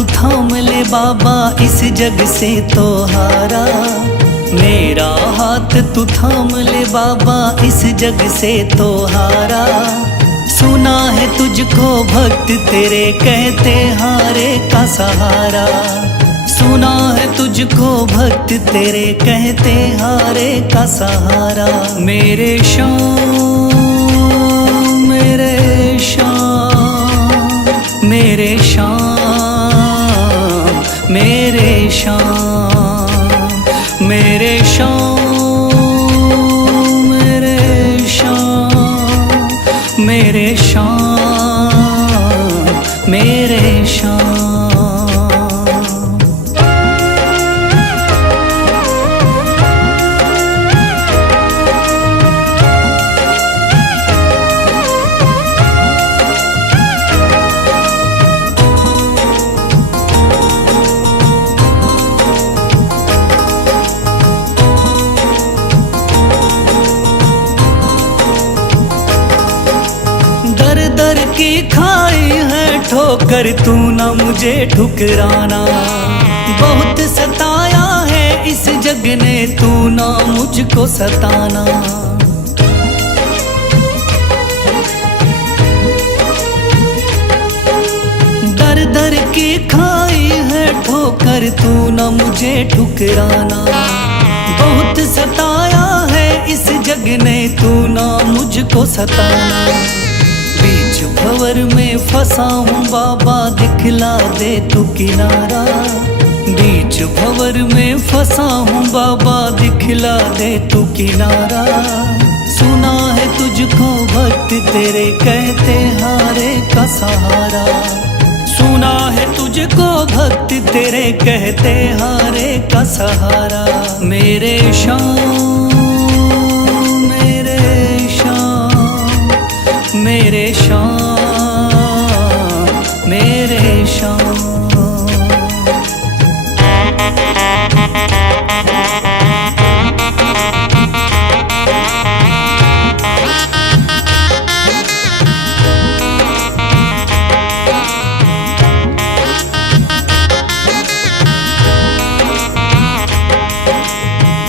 तू थाम ले बाबा इस जग से तो हारा। मेरा हाथ तू थाम ले बाबा इस जग से तो हारा। सुना है तुझको भक्त तेरे कहते हारे का सहारा। सुना है तुझको भक्त तेरे कहते हारे का सहारा। मेरे श्याम मेरे श्याम मेरे श्याम मेरे श्याम मेरे श्याम मेरे श्याम मेरे श्याम मेरे श्याम। दर की खाई है ठोकर तू ना मुझे ठुकराना। बहुत सताया है इस जग ने तू ना मुझको सताना। दर दर की खाई है ठोकर तू ना मुझे ठुकराना। बहुत सताया है इस जग ने तू ना मुझको सताना। बीच भंवर में फंसा हूँ बाबा दिखला दे तू किनारा। बीच भंवर में फंसा हूँ बाबा दिखला दे तू किनारा। सुना है तुझको भक्त तेरे कहते हारे का सहारा। सुना है तुझको भक्त तेरे कहते हारे का सहारा। मेरे श्याम मेरे श्याम मेरे श्याम मेरे श्याम।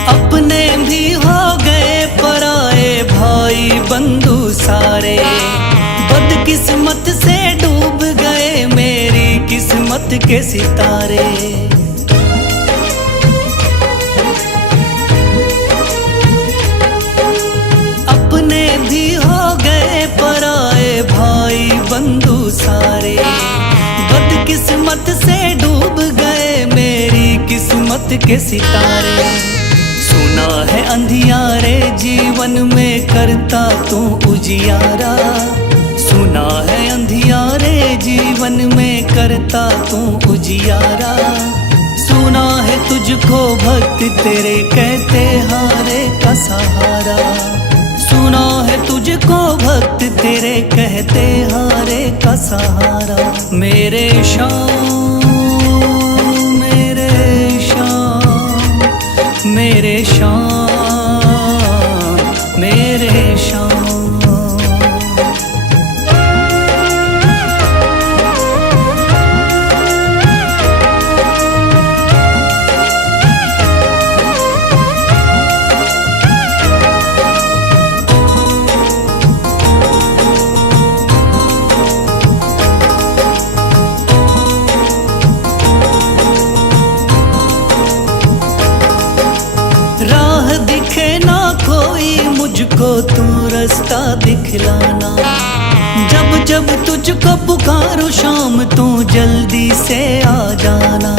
अपने भी हो गए पराए भाई बंधु सारे। बदकिस्मत से डूब गए मेरी किस्मत के सितारे। अपने भी हो गए पराए भाई बंधु सारे। बदकिस्मत से डूब गए मेरी किस्मत के सितारे। सुना है अंधियारे जीवन में करता तू उजियारा। सुना है अंधियारे जीवन में करता तू उजियारा। सुना है तुझको भक्त तेरे कहते हारे का सहारा। सुना है तुझको भक्त तेरे कहते हारे का सहारा। मेरे श्याम मेरे श्याम मेरे श्याम मेरे श्याम। राह दिखे ना कोई मुझको तू रास्ता दिखलाना। जब जब तुझको पुकारूं शाम तू जल्दी से आ जाना।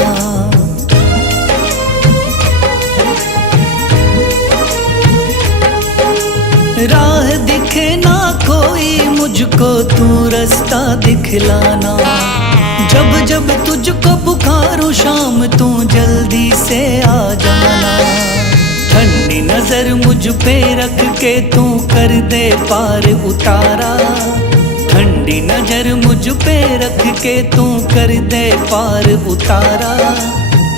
राह दिखे ना कोई मुझको तू रास्ता दिखलाना। जब जब तुझको पुकारूं शाम तू जल्दी से आ जाना। ठंडी नजर मुझ पे रख के तू कर दे पार उतारा। ठंडी नजर मुझ पे रख के तू कर दे पार उतारा।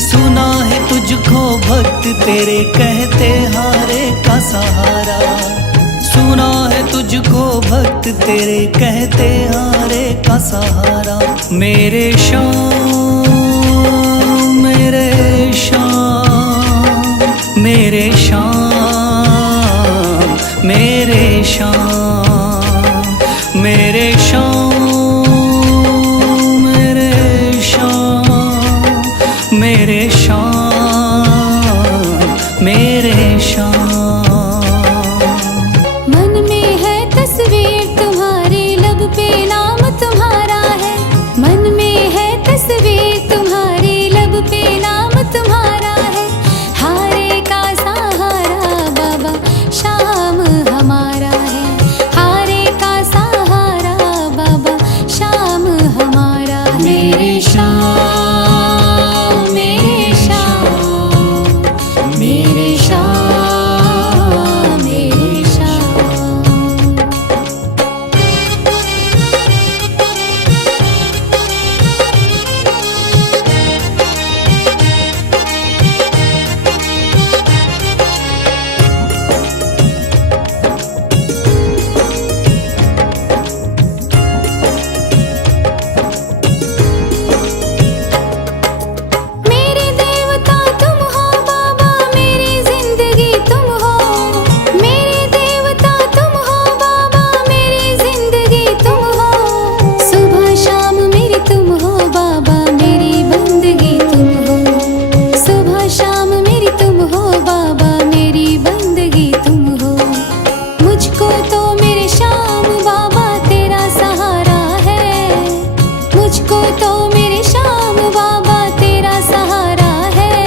सुना है तुझको भक्त तेरे कहते हारे का सहारा। सुना है तुझको भक्त तेरे कहते हारे का सहारा। मेरे श्याम मुझको तो मेरे श्याम बाबा तेरा सहारा है,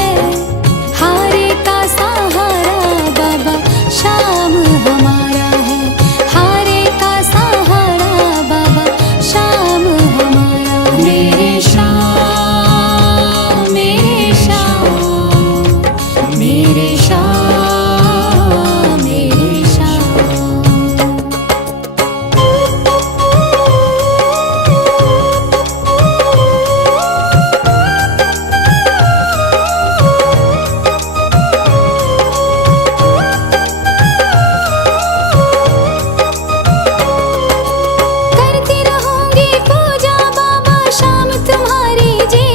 हारे का सहारा बाबा श्याम हमारा है, हारे का सहारा बाबा श्याम हमारा। मेरे श्याम, मेरे श्याम, मेरे श्याम, मेरे श्याम। करती रहूंगी पूजा बाबा श्याम तुम्हारी जी,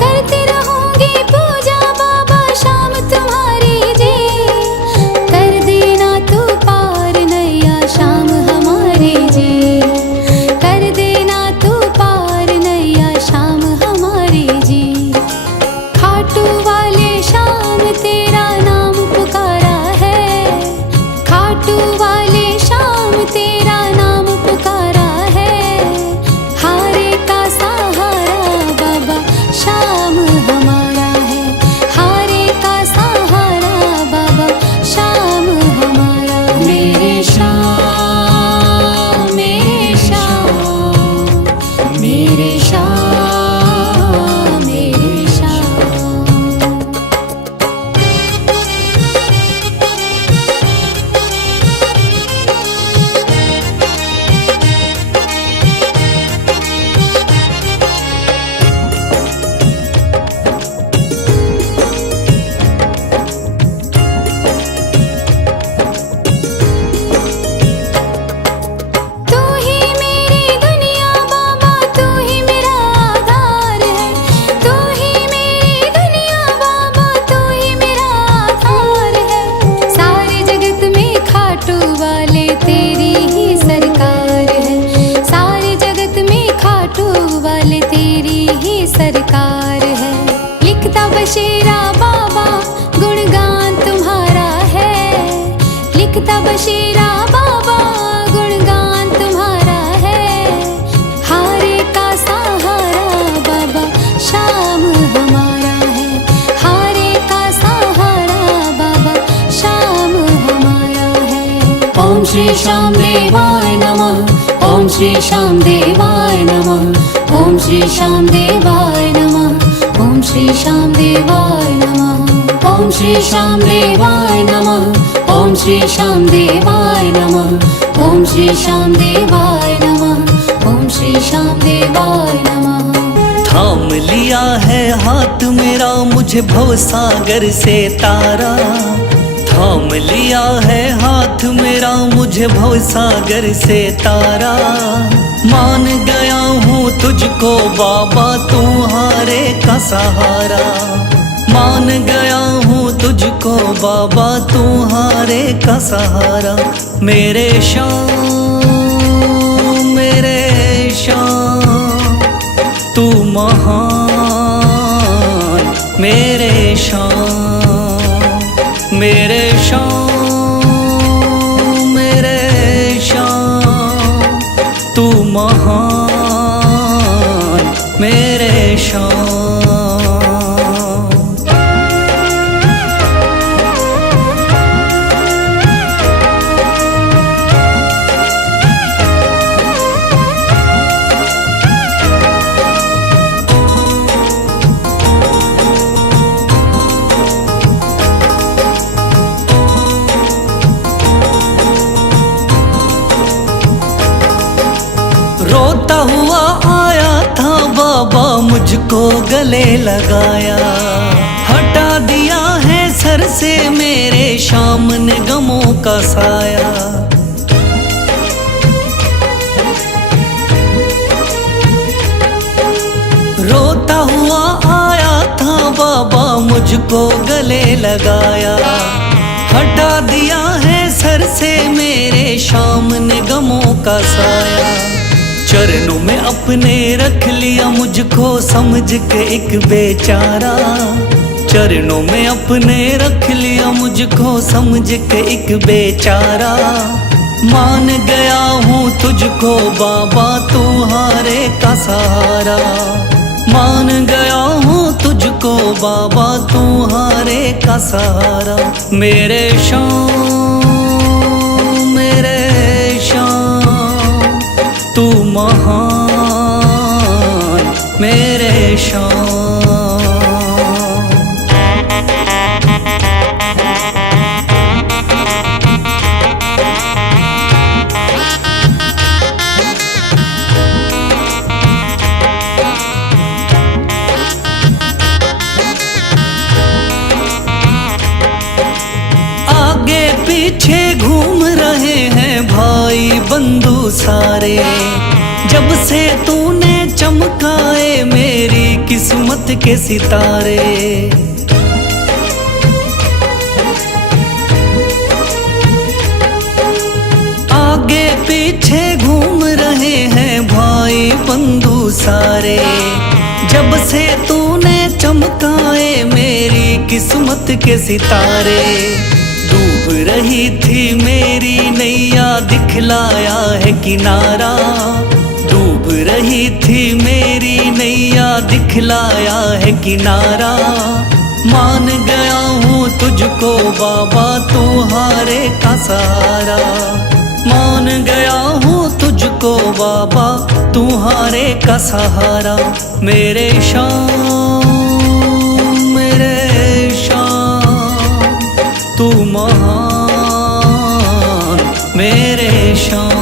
करती रहूंगी पूजा बाबा श्याम तुम्हारी जी। कर देना तू पार नैया श्याम हमारी जी, कर देना तू पार नैया श्याम हमारी जी। खाटू वाले श्याम तेरा नाम पुकारा है, खाटू वाले श्याम तेरा नाम पुकारा है, हारे का सहारा बाबा श्याम हमारा है, हारे का सहारा बाबा श्याम हमारा। मेरे श्याम, मेरे श्याम, मेरे श्याम, मेरे श्याम। तू ही मेरी दुनिया बाबा, तू ही मेरा आधार है, तू ही मेरी दुनिया बाबा, तू ही मेरा आधार है। सारे जगत में खाटू वाले तेरी ही सरकार है, सारे जगत में खाटू वाले तेरी ही सरकार है। लिखता बशीरा बाबा गुणगान तुम्हारा है, लिखता बशीरा बाबा गुणगान तुम्हारा है, हारे का सहारा बाबा श्याम हमारा है, हारे का सहारा बाबा श्याम हमारा है। ओम श्री श्याम देवाय नमः, ओम श्री श्याम देवाय नमः, ओम श्री श्याम देवाय नमः, ओम श्री श्याम देवाय नमः, ओम श्री श्याम देवाय नमः, ओम श्री श्याम देवाय नमः, ओम श्री श्याम देवाय नमः, ओम श्री श्याम देवाय नमः। थाम लिया है हाथ मेरा मुझे भवसागर से तारा, थाम लिया है हाथ मेरा मुझे भवसागर से तारा। मान गया हूँ तुझको बाबा तू हारे का सहारा, मान गया हूँ तुझको बाबा तू हारे का सहारा। मेरे श्याम, मेरे श्याम तू महान, मेरे श्याम, मेरे श्याम, मेरे श्याम तू महान, मेरे श्याम। रोता हुआ आया था बाबा मुझको गले लगाया, हटा दिया है सर से मेरे श्याम ने गमों का साया। रोता हुआ आया था बाबा मुझको गले लगाया, हटा दिया है सर से मेरे श्याम ने गमों का साया। चरणों में अपने रख लिया मुझको समझ के एक बेचारा, चरणों में अपने रख लिया मुझको समझ के एक बेचारा। मान गया हूँ तुझको बाबा तुम्हारे का सहारा। मान गया हूँ तुझको बाबा तुम्हारे का सहारा। मेरे शाम मेरे शाम तू महान मेरे शाम। पीछे घूम रहे हैं भाई बंधु सारे, जब से तूने चमकाए मेरी किस्मत के सितारे। आगे पीछे घूम रहे हैं भाई बंधु सारे, जब से तूने चमकाए मेरी किस्मत के सितारे। डूब रही थी मेरी नैया दिखलाया है किनारा। डूब रही थी मेरी नैया दिखलाया है किनारा। मान गया हूँ तुझको बाबा तुम्हारे का सहारा। मान गया हूँ तुझको बाबा तुम्हारे का सहारा। मेरे शाम मेरे शाम तू महान मेरे शाम।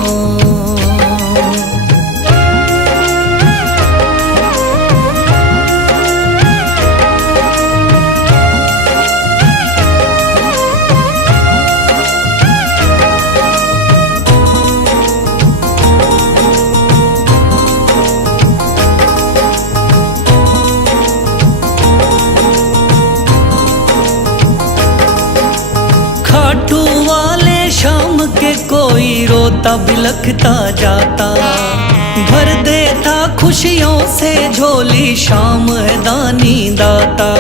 खाटू वाले शाम के कोई रोता बिलखता जाता, भर देता खुशियों से झोली शाम है दानी दाता।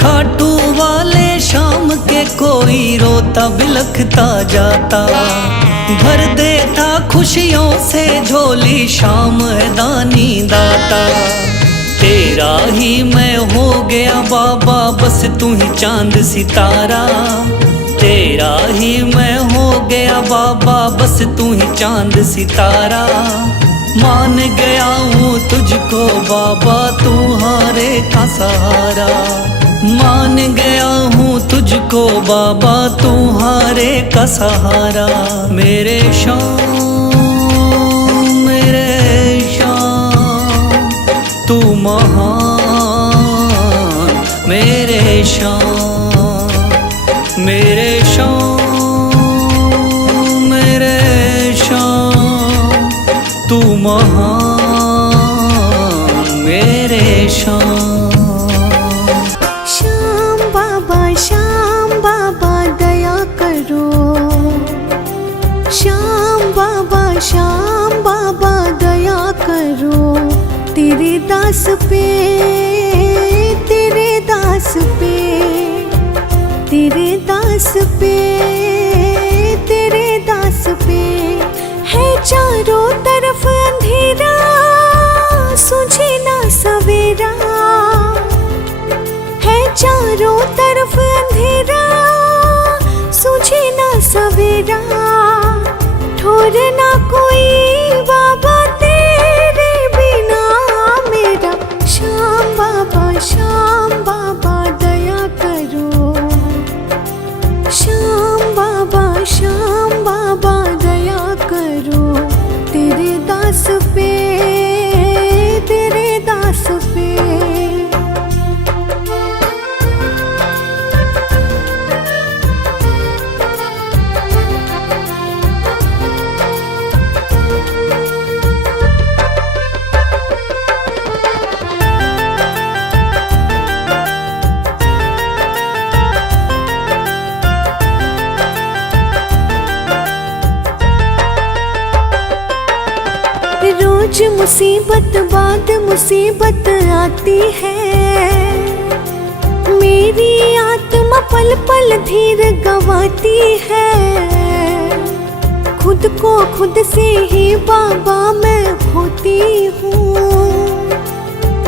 खाटू वाले शाम के कोई रोता बिलखता जाता, भर देता खुशियों से झोली शाम है दानी दाता। तेरा ही मैं हो गया बाबा बस तू ही चांद सितारा। तेरा ही मैं हो गया बाबा बस तू ही चांद सितारा। मान गया हूँ तुझको बाबा तुम्हारे का सहारा। मान गया हूँ तुझको बाबा तुम्हारे का सहारा। मेरे शाम मेरे शाम तू महान मेरे शाम। मेरे शाम मेरे शाम तू महान मेरे शाम। श्याम बाबा दया करो। श्याम बाबा दया करो। तेरे दास पे तेरे दास पे तेरे दास पे तेरे दास पे है चारों तरफ अंधेरा सूझे ना सवेरा। है चारों तरफ अंधेरा सूझे ना सवेरा। ठोर ना कोई बाबा तेरे बिना मेरा। श्याम बाबा दया करो। श्याम बाबा दया करो। तेरे दास पे तेरे दास पे। रोज मुसीबत बाद मुसीबत आती है। मेरी आत्मा पल पल धीर गंवाती है। खुद को खुद से ही बाबा मैं खोती हूँ।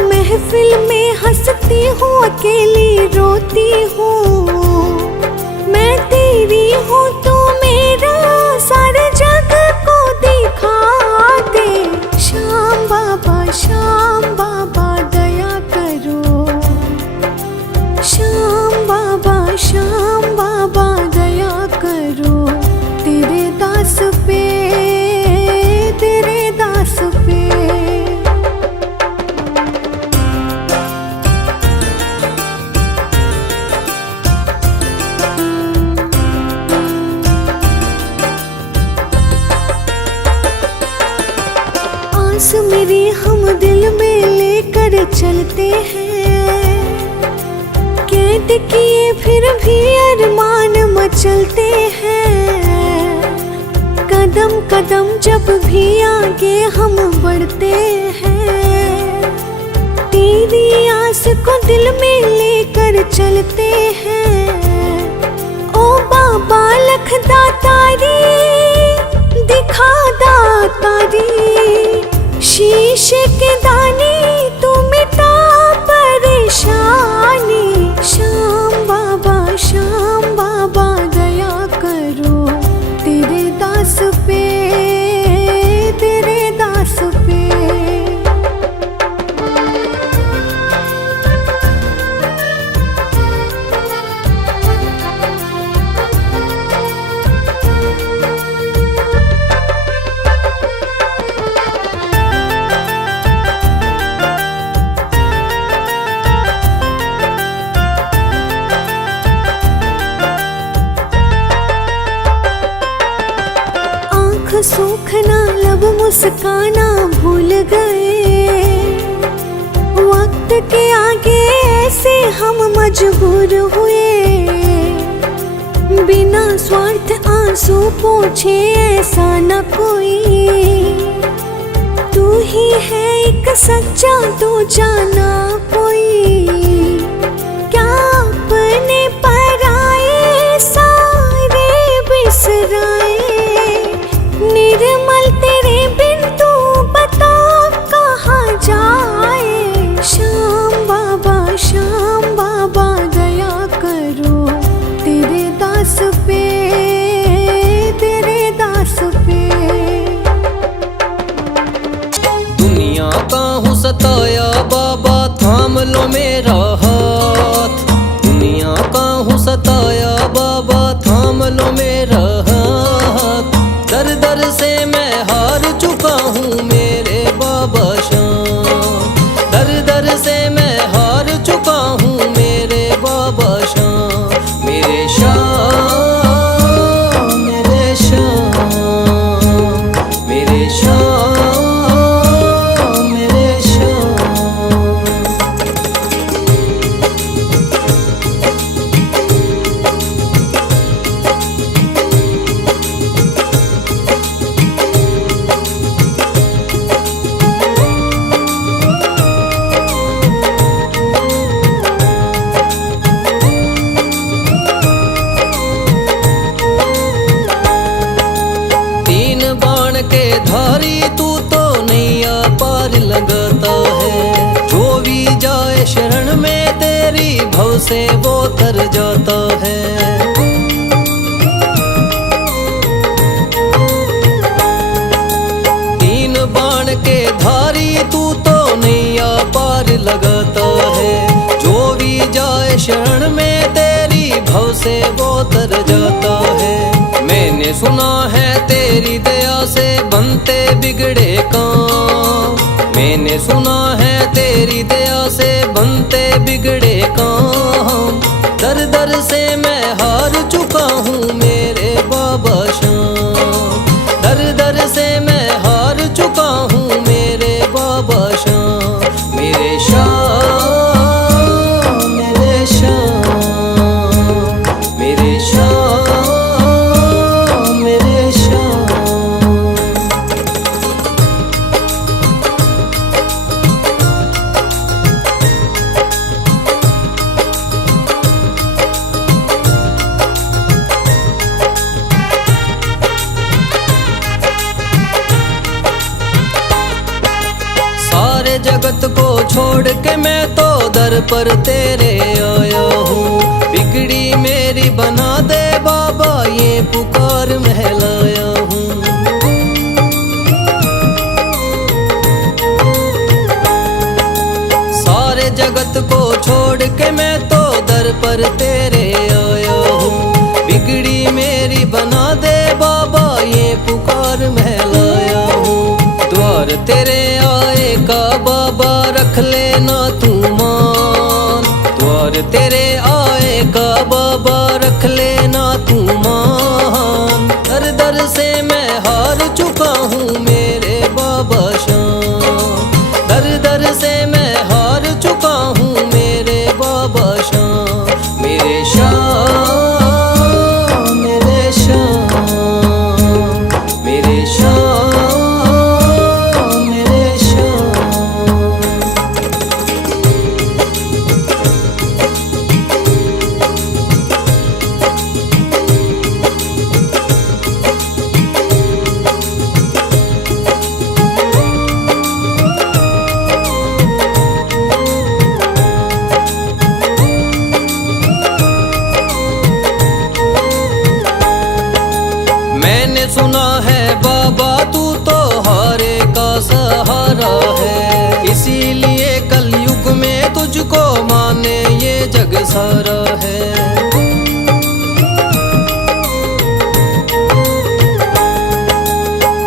महफिल में हंसती हूँ, अकेली रोती हूँ। मैं तेरी हूँ, तू मेरा, सारे जग को दिखा दे। श्याम बाबा दया करो। श्याम बाबा दया करो। तेरे दास पे, तेरे दास पे। आस मेरी हम दिल में लेकर चलते हैं। कैद किए फिर भी अरमान मचलते हैं। कदम कदम जब भी आगे हम बढ़ते हैं। तेरी आस को दिल में लेकर चलते हैं। ओ बाबा लख दातारी, दिखा दातारी। शीशे के दाने तू मिटा परेशानी। श्याम बाबा दया करो। तेरे दास पे, तेरे दास पे। सूखना लब मुस्काना भूल गए। वक्त के आगे ऐसे हम मजबूर हुए। बिना स्वार्थ आंसू पोछे ऐसा न कोई। तू ही है एक सच्चा, तू जाना कोई। क्या अपने पराए सारे बिसराए। निर्मल तेरे बिन तू बता कहाँ जाए। श्याम बाबा दया करो। तेरे दास पे, तेरे दास पे। दुनिया का हूँ सताया बाबा, थाम लो मेरा हाथ। दुनिया का हूँ सताया बाबा, थाम लो मेरा हाथ। दर दर से मैं हार चुका हूँ मेरे बाबा श्याम। दर दर से मैं हार चुका हूँ मेरे बाबा श्याम। मेरे श्याम, मेरे श्याम, मेरे श्याम, मेरे श्याम। धारी तू तो नैया पार लगाता है। जो भी जाए शरण में तेरी, भव से वो तर जाता है। तीन बाण के धारी तू तो नैया पार लगाता है। जो भी जाए शरण में तेरी, भव से वो तर जाता है। मैंने सुना है तेरी दया से बनते बिगड़े काम। मैंने सुना है तेरी दया से बनते बिगड़े काम। दर दर से मैं हार चुका हूँ मेरे बाबा श्याम। दर दर से मैं हार चुका हूँ मेरे बाबा श्याम। मेरे श्याम, मेरे श्याम, मेरे श्याम, मेरे श्याम। जगत को छोड़ के मैं तो दर पर तेरे आया हूँ। बिगड़ी मेरी बना दे बाबा, ये पुकार महलाया हूँ। सारे जगत को छोड़ के मैं तो दर पर तेरे आया हूँ। बिगड़ी मेरी बना दे बाबा, ये पुकार महलाया हूँ। द्वार तेरे आए का बाबा रख लेना तू मान। द्वार तेरे आए का बाबा रख लेना तू मान। दर दर से मैं हार चुका हूँ मेरे बाबा शाम। दर दर से मैं हार चुका हूँ मेरे बाबा शाम। मेरे शाम, मेरे शाम, मेरे शाम, मेरे शाम। मैंने सुना है बाबा तू तो हारे का सहारा है, इसीलिए कलयुग में तुझको माने ये जग सारा है।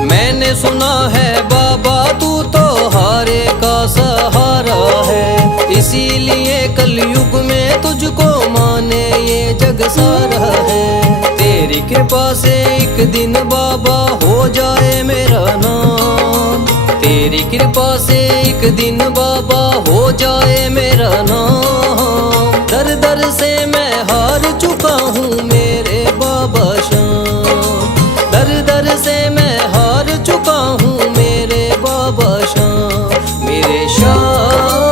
मैंने सुना है बाबा तू तो हारे का सहारा है, इसीलिए कलयुग में तुझको माने ये जग सारा है। तेरी कृपा से एक दिन बाबा हो जाए मेरा नाम। तेरी कृपा से एक दिन बाबा हो जाए मेरा नाम। दर दर से मैं हार चुका हूँ मेरे बाबा शाम। दर दर से मैं हार चुका हूँ मेरे बाबा शाम। मेरे शाम,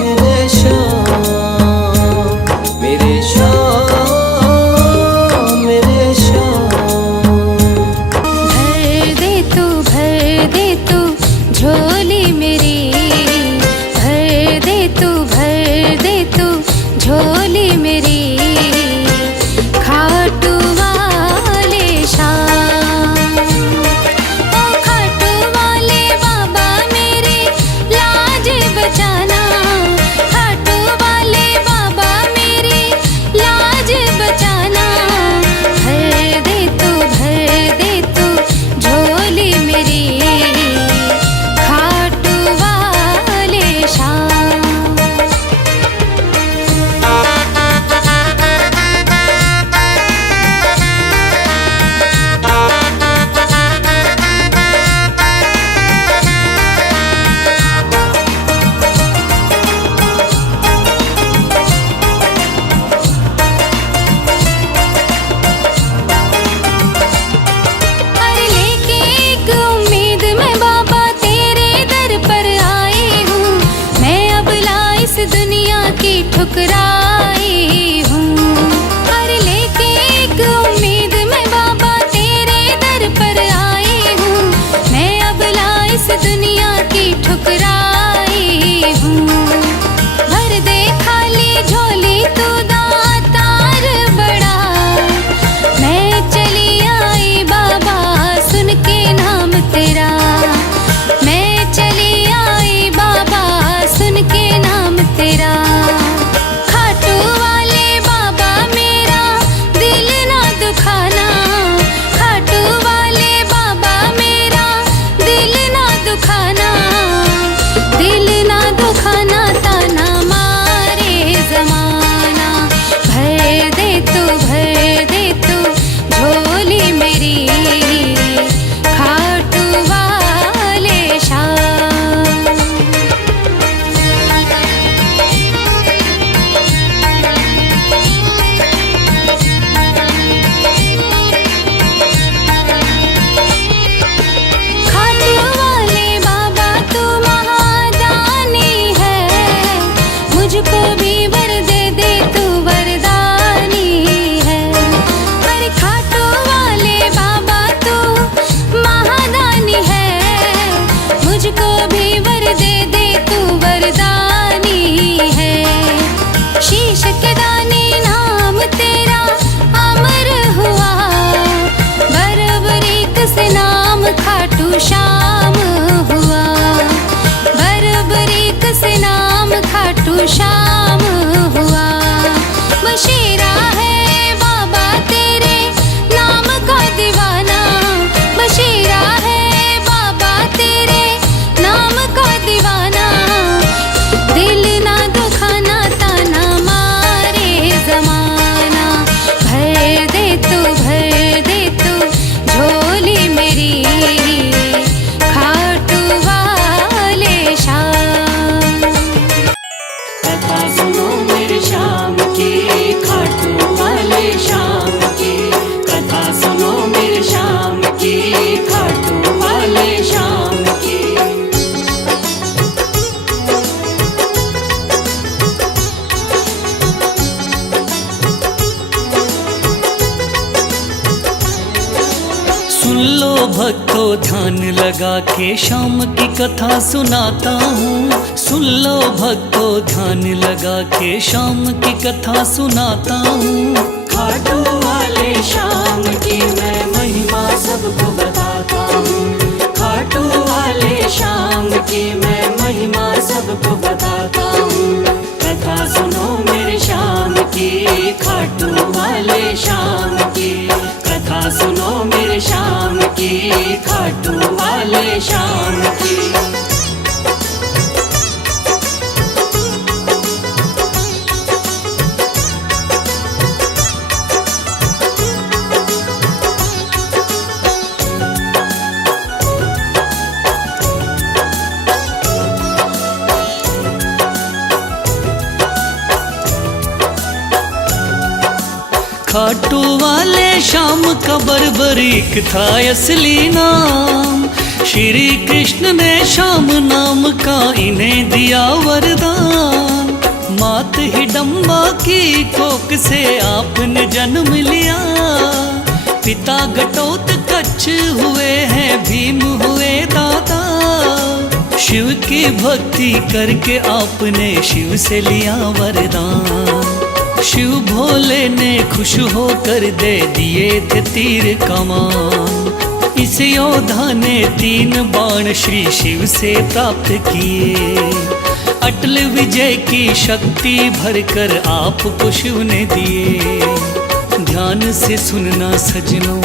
मेरे शाम, मेरे शाम, मेरे शाम। भर दे तू झोली मेरी, भर दे तू झोली मेरी। खाटू वाले शाम, ओ खाटू वाले बाबा मेरे लाज बचाना। खाटू वाले बाबा मेरी लाज बचाना। भर दे तू झोली मेरी। खाटू वाले शाम। अरे लेके एक उम्मीद मैं बाबा तेरे दर पर आई हूँ। मैं अब ला इस दुनिया की ठुकराई हूँ। अरे लेके एक उम्मीद मैं बाबा तेरे दर पर आई हूँ। मैं अब ला इस दुनिया की ठुकराई हूँ। भर दे खाली झोली तू दातार बड़ा। मैं चली आई बाबा सुन के नाम तेरा। मैं चली आई बाबा सुन के नाम तेरा। खाटू सुन लो भक्तों ध्यान लगा के शाम की कथा सुनाता हूँ। सुन लो भक्तों ध्यान लगा के शाम की कथा सुनाता हूँ। खाटू वाले शाम की मैं महिमा सबको बताता हूँ। खाटू वाले शाम की मैं महिमा सबको बताता हूँ। कथा सुनो मेरे शाम की, खाटू वाले शाम की। कथा सुनो मेरे शाम की, खाटू वाले शाम की। खाटू वाले शाम का बर्बरीक था असली नाम। श्री कृष्ण ने शाम नाम का इन्हें दिया वरदान। मात हिडम्बा की कोख से आपने जन्म लिया। पिता घटोत्कच हुए हैं भीम हुए दादा। शिव की भक्ति करके आपने शिव से लिया वरदान। शिव भोले ने खुश होकर दे दिए थे तीर कमान। इस योद्धा ने 3 बाण श्री शिव से प्राप्त किए। अटल विजय की शक्ति भरकर आपको शिव ने दिए। ध्यान से सुनना सजनों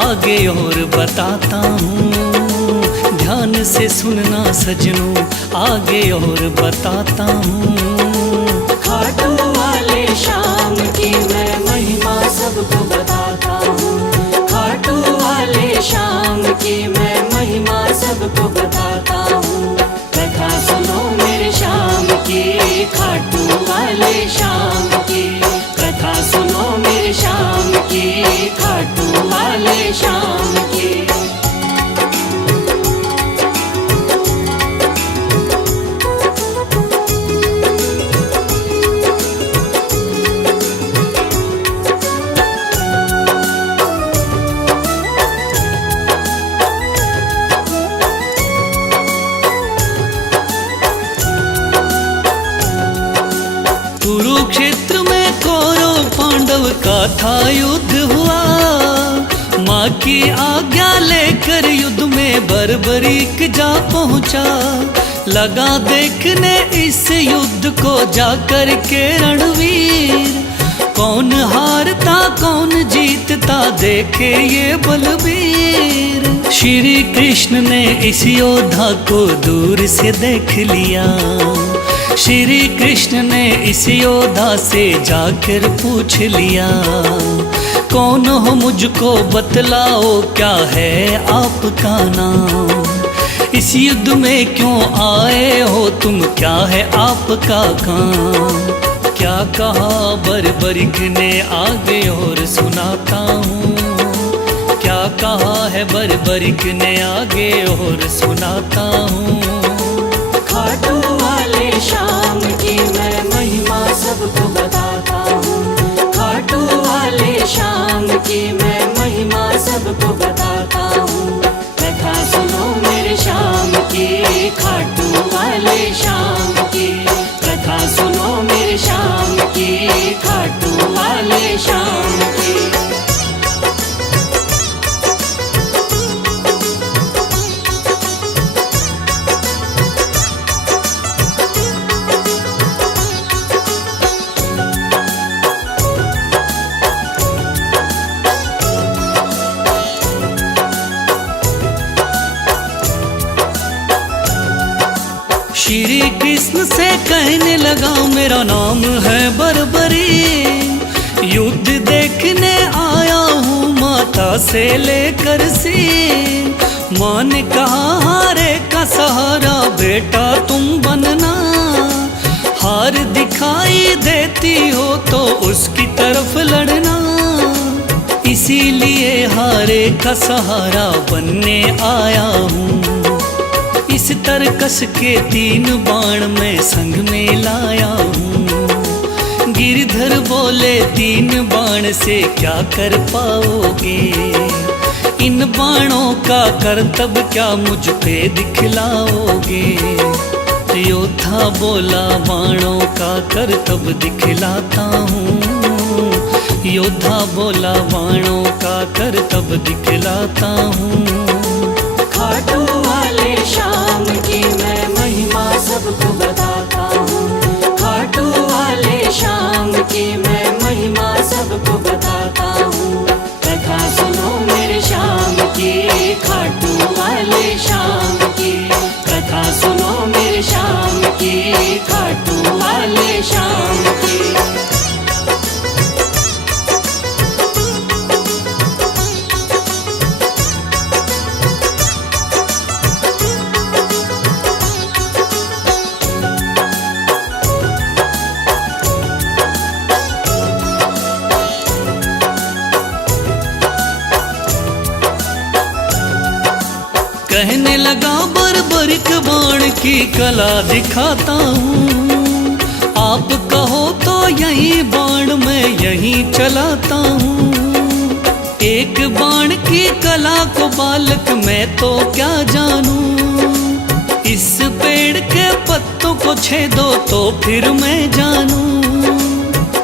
आगे और बताता हूँ। ध्यान से सुनना सजनों आगे और बताता हूँ। खाटू वाले शाम की मैं महिमा सबको बताता हूँ। खाटू वाले शाम की मैं महिमा सबको बताता हूँ। कथा सुनो मेरे शाम की, खाटू वाले शाम की। कथा सुनो मेरे शाम की, खाटू वाले शाम की। कुरुक्षेत्र में कौरव पांडव का था युद्ध हुआ। माँ की आज्ञा लेकर युद्ध में बर्बरीक जा पहुँचा। लगा देखने इस युद्ध को जाकर के रणवीर। कौन हारता कौन जीतता देखे ये बलबीर। श्री कृष्ण ने इस योद्धा को दूर से देख लिया। श्री कृष्ण ने इस योद्धा से जाकर पूछ लिया। कौन हो मुझको बतलाओ क्या है आपका नाम। इस युद्ध में क्यों आए हो तुम, क्या है आपका काम। क्या कहा बर्बरीक ने आगे और सुनाता हूँ। क्या कहा है बर्बरीक ने आगे और सुनाता हूँ। खाटू वाले शाम की मैं महिमा सबको बताता हूँ। खाटू वाले शाम की मैं महिमा सबको बताता हूँ। कथा सुनो मेरे शाम की, खाटू वाले शाम की। कथा सुनो मेरे शाम की, खाटू वाले शाम की। श्री कृष्ण से कहने लगा मेरा नाम है बर्बरी। युद्ध देखने आया हूँ माता से लेकर सीन। माँ ने कहा हारे का सहारा बेटा तुम बनना। हार दिखाई देती हो तो उसकी तरफ लड़ना। इसीलिए हारे का सहारा बनने आया हूँ। इस तरकस के 3 बाण में संग में लाया हूँ। गिरधर बोले 3 बाण से क्या कर पाओगे। इन बाणों का करतब क्या मुझ पे दिखलाओगे? योद्धा बोला बाणों का करतब दिखलाता हूँ। योद्धा बोला बाणों का करतब दिखलाता हूँ। खाटू वाले श्याम की मैं महिमा सबको बताता हूँ। खाटू वाले श्याम की मैं महिमा सबको बताता हूँ। कथा सुनो मेरे श्याम की, खाटू वाले श्याम की। कथा सुनो मेरे श्याम की, खाटू वाले श्याम की। कहने लगा बर्बरिक बाण की कला दिखाता हूँ। आप कहो तो यही बाण मैं यहीं चलाता हूँ। एक बाण की कला को बालक मैं तो क्या जानूं। इस पेड़ के पत्तों को छेदो तो फिर मैं जानूं।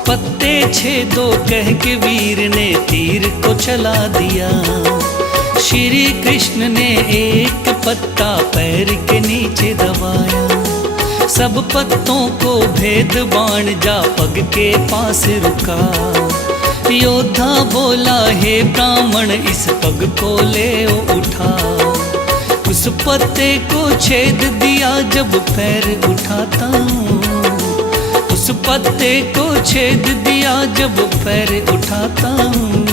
पत्ते छेदो कह के वीर ने तीर को चला दिया। श्री कृष्ण ने एक पत्ता पैर के नीचे दबाया। सब पत्तों को भेद बाण जा पग के पास रुका। योद्धा बोला हे ब्राह्मण इस पग को ले उठा। उस पत्ते को छेद दिया जब पैर उठाता हूँ। उस पत्ते को छेद दिया जब पैर उठाता हूँ।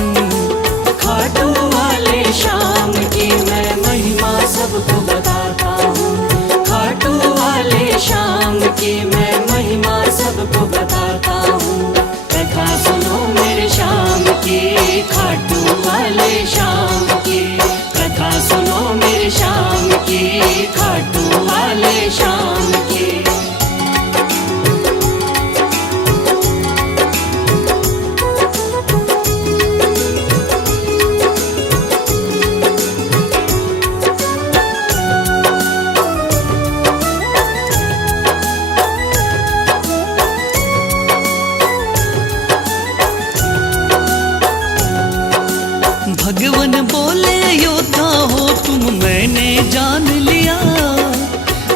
खाटू वाले श्याम की मैं महिमा सबको बताता हूँ। खाटू वाले श्याम की मैं महिमा सबको बताता हूँ। कथा सुनो मेरे श्याम की, खाटू वाले श्याम की। कथा सुनो मेरे श्याम की, खाटू वाले श्याम की। भगवान बोले योद्धा हो तुम मैंने जान लिया।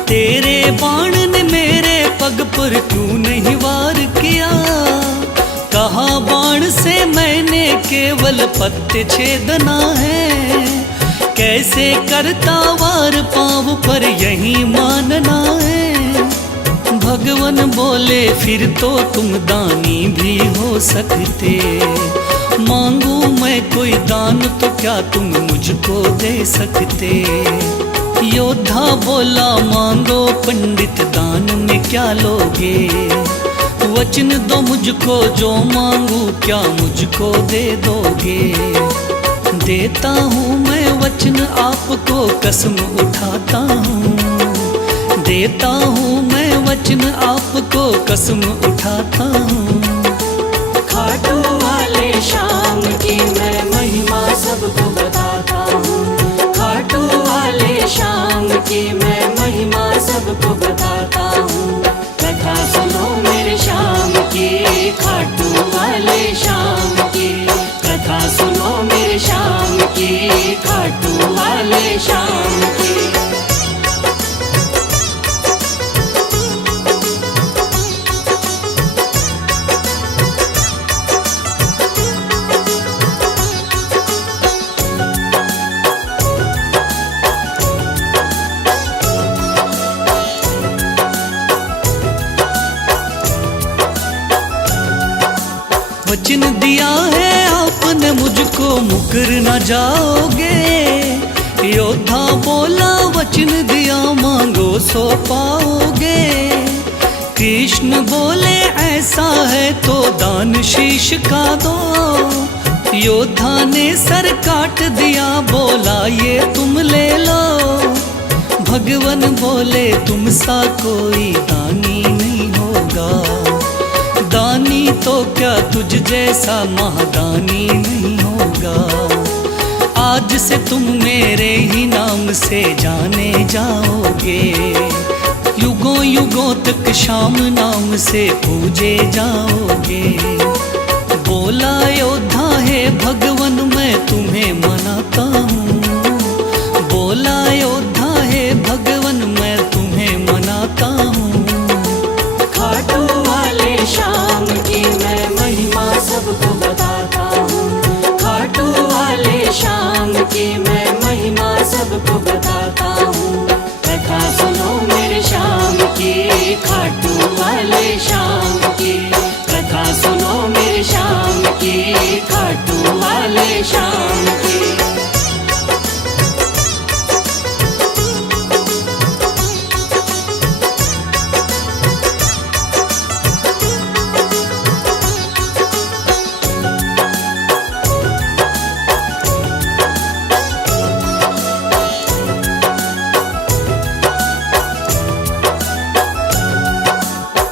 तेरे बाण ने मेरे पग पर क्यों नहीं वार किया। कहा बाण से मैंने केवल पत्ते छेदना है। कैसे करता वार पाँव पर यही मानना है। भगवान बोले फिर तो तुम दानी भी हो सकते। मांगू मैं कोई दान तो क्या तुम मुझको दे सकते। योद्धा बोला मांगो पंडित दान में क्या लोगे। वचन दो मुझको जो मांगू क्या मुझको दे दोगे। देता हूँ मैं वचन आपको कसम उठाता हूँ। देता हूँ मैं वचन आपको कसम उठाता हूँ। खाटू वाले श्याम की मैं महिमा सबको बताता हूँ। खाटू वाले श्याम की मैं महिमा सबको बताता हूँ। कथा सुनो मेरे श्याम की, खाटू वाले श्याम की। कथा सुनो मेरे श्याम की, खाटू वाले श्याम की। वचन दिया है आपने मुझको मुकर न जाओगे। योद्धा बोला वचन दिया मांगो सो पाओगे। कृष्ण बोले ऐसा है तो दान शीश का दो। योद्धा ने सर काट दिया बोला ये तुम ले लो। भगवान बोले तुम सा कोई दानी नहीं होगा। दानी तो क्या तुझ जैसा महादानी नहीं होगा। आज से तुम मेरे ही नाम से जाने जाओगे, युगों युगों तक श्याम नाम से पूजे जाओगे। बोला योद्धा है भगवन मैं तुम्हें मनाता हूँ, बोला योद्धा है भगवन मैं तुम्हें मनाता हूँ। खाटू वाले श्याम की मैं महिमा सबको बताता हूँ, खाटू वाले श्याम की मैं महिमा सबको बताता हूँ। कथा सुनो मेरे श्याम की, खाटू वाले श्याम की, कथा सुनो मेरे श्याम की, खाटू वाले श्याम की।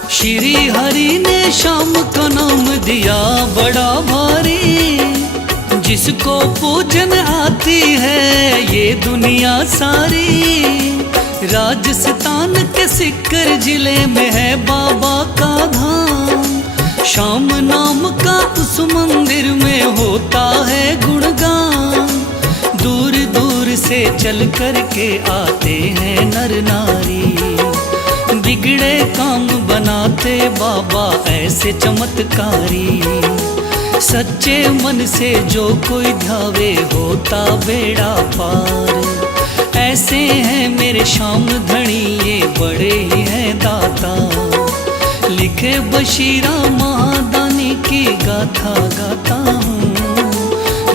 श्री हरि ने श्याम का नाम दिया बड़ा भारी, जिसको पूजन आती है ये दुनिया सारी। राजस्थान के सिक्कर जिले में है बाबा का धाम, श्याम नाम का उस मंदिर में होता है गुणगान। दूर दूर से चल कर के आते हैं नर नारी, बिगड़े काम बनाते बाबा ऐसे चमत्कारी। सच्चे मन से जो कोई ध्यावे होता बेड़ा पार। ऐसे हैं मेरे श्याम धनी ये बड़े ही हैं दाता, लिखे बशीरा महादानी की गाथा गाता हूँ,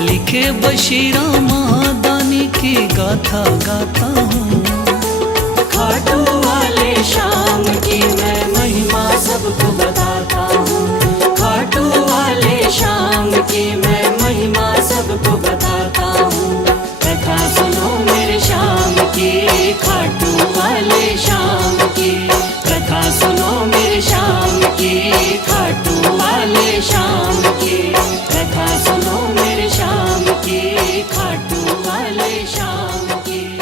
लिखे बशीरा महादानी की गाथा गाता हूँ। खाटू वाले श्याम की मैं महिमा सबको बताता हूँ, खाटू वाले श्याम की मैं महिमा सबको बताता हूँ। कथा सुनो मेरे श्याम की, खाटू वाले श्याम की, कथा सुनो मेरे श्याम की, खाटू वाले श्याम की, कथा सुनो मेरे श्याम